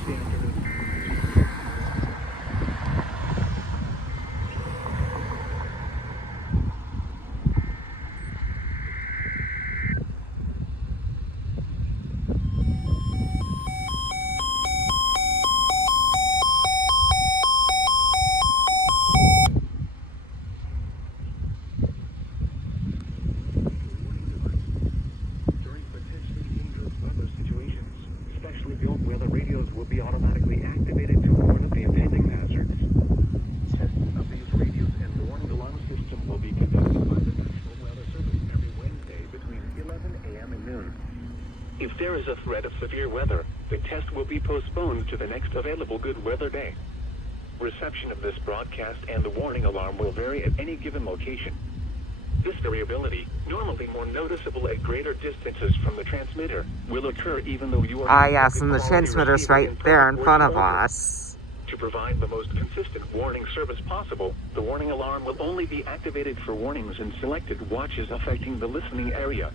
Thursday afternoon. During potentially dangerous weather situations, specially built weather radios will be automatically activated to warn of the impending hazards. Tests of these radios and the warning alarm system will be conducted by the National Weather Service every Wednesday between 11 a.m. and noon. If there is a threat of severe weather, the test will be postponed to the next available good weather day. Reception of this broadcast and the warning alarm will vary at any given location. This variability, normally more noticeable at greater distances from the transmitter, will occur even though you are Yes, and the transmitter's right there in front of us. To provide the most consistent warning service possible, the warning alarm will only be activated for warnings in selected watches affecting the listening area.